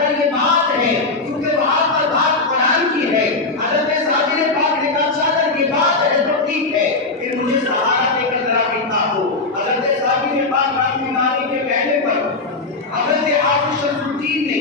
اگر یہ بات ہے کیونکہ وہاں پر بات قرآن کی ہے، حضرت صابر پاک نے کہا اگر یہ بات ہے تو ٹھیک ہے، پھر مجھے سہارا دے کر ذرا بتا دو۔ حضرت صابر پاک رحمۃ اللہ علیہ کے کہنے پر حضرت حافظ شمس الدین نے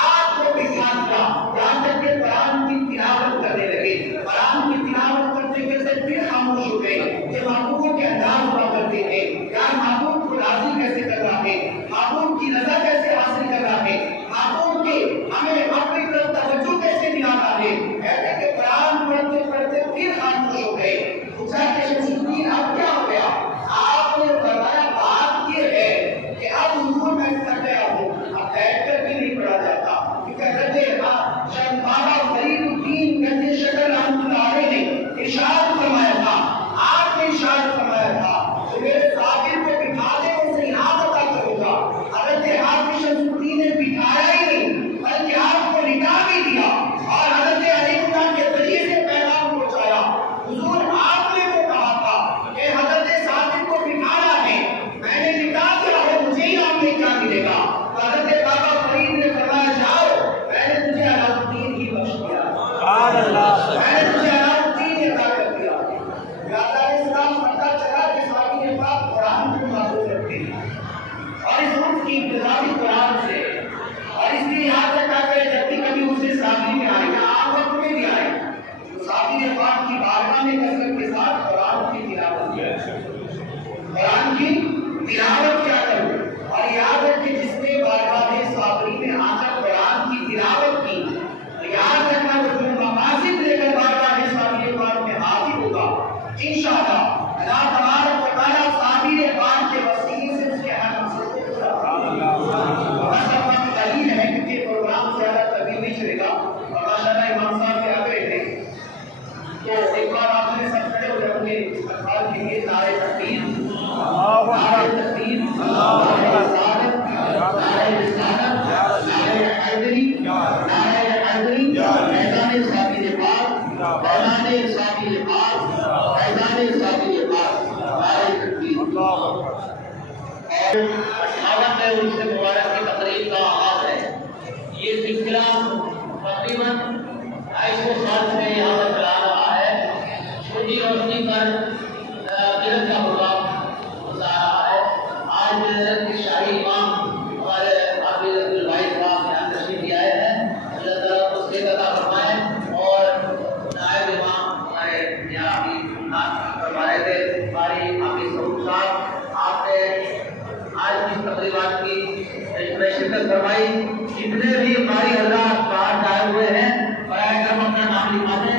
آپ کو بٹھا دیا، یہاں تک کہ قرآن کی تلاوت کرنے لگے۔ قرآن کی تلاوت کرتے کرتے پھر خاموش ہو گئے کہ محبوب کے انداز ہوا کرتے ہیں، یار محبوب کو راضی کیسے کرنا ہے، محبوب کی رضا کیسے حاصل کرنا ہے، محبوب کے ہمیں اپنی طرف توجہ کیسے دلانا ہے۔ ایسے کہ قرآن پڑھتے پڑھتے پھر خاموش ہو گئے۔ پوچھا کہ شمس الدین اب کیا ہو گیا؟ آپ نے فرمایا بات یہ ہے کہ اب حضور میں تھک گیا ہوں، اب بیٹھ کر بھی نہیں پڑھا جاتا، کیونکہ حضرت شیخ بابا فرید الدین گنج شکر رحمۃ اللہ علیہ نے ارشاد فرمایا تھا، آپ نے ارشاد فرمایا تھا کہ میرے صابر کو بٹھا دے ان سے انعام عطا کروں گا۔ حضرت حافظ شمس الدین نے بٹھایا ہی نہیں بلکہ آپ کو لٹا بھی دیا اور حضرت علی اللہ کے ذریعے سے پیغام پہنچایا۔ حضور آپ نے تو کہا تھا کہ حضرت صابر کو بٹھانا ہے، میں نے لٹا دیا ہے، مجھے انعام میں کیا ملے گا؟ حضرت بابا فرید نے فرمایا جاؤ، میں نے تجھے علاؤالدین ہی بخش دیا، میں نے تجھے علاؤالدین ہی عطا کر دیا۔ لہٰذا اسلام پتہ چلا کہ صابر پاک قرآن کو محفوظ رکھتے ہیں اور اس روز کی ابتدا بھی قرآن سے، اور اس لیے یاد رکھا کہ جب بھی کبھی اسے صابری میں آئے یا عام وقت میں بھی آئے تو صابر پاک کی بارگاہ میں کثرت کے ساتھ قرآن کی تلاوت کیا، قرآن کی تلاوت کیا کرو۔ اور یاد ہے کہ جس نے بارگاہ صابری میں آ کر قرآن کی تلاوت کی، یاد رکھنا وہ جو مقاصد لے کر بارگاہ صابر پاک میں حاضر ہوگا، انشاءاللہ اللہ تبارک و تعالیٰ صابر پاک کے وسیلے سے اس کے ہر مقصد کو پورا کرے۔ دلیل ہے کیونکہ پروگرام زیادہ طویل نہیں چلے گا اور ماشاءاللہ امام صاحب کے آگے تھے، تو ایک بار آپ نے سب کھڑے ہو جائے اپنے اخبار کے لیے نعرہ تکبیر، نعرہ تکبیر، نعرہ رسالت، نعرہ رسالت، نعرہ حیدری، نعرہ حیدری، میدان صابر پاک، میدان صابر پاک، میدان صابر پاک، نعرہ تکبیر۔ اور 58 میں ان سے مبارک کی تقریب کا آغاز ہے۔ یہ سلسلہ تقریباً 250 سال سے یہاں پر چلا رہا ہے، چھوٹی روشنی پر قرت کا پروگرام ہوتا رہا ہے۔ آج شاہی امام ہمارے حافظ عبدالواحد صاحب یہاں تشریف لے آئے ہیں، اللہ تعالیٰ کو صحت عطا فرمائے، اور نائب امام ہمارے یہاں بھی فرمائے تھے ہماری حافظ سعود صاحب، آپ نے آج کی تقریبات کی میں شرکت فرمائی۔ جتنے بھی ہماری حضرات باہر آئے ہوئے ہیں، برائے کرم اپنا نام لکھا دیں۔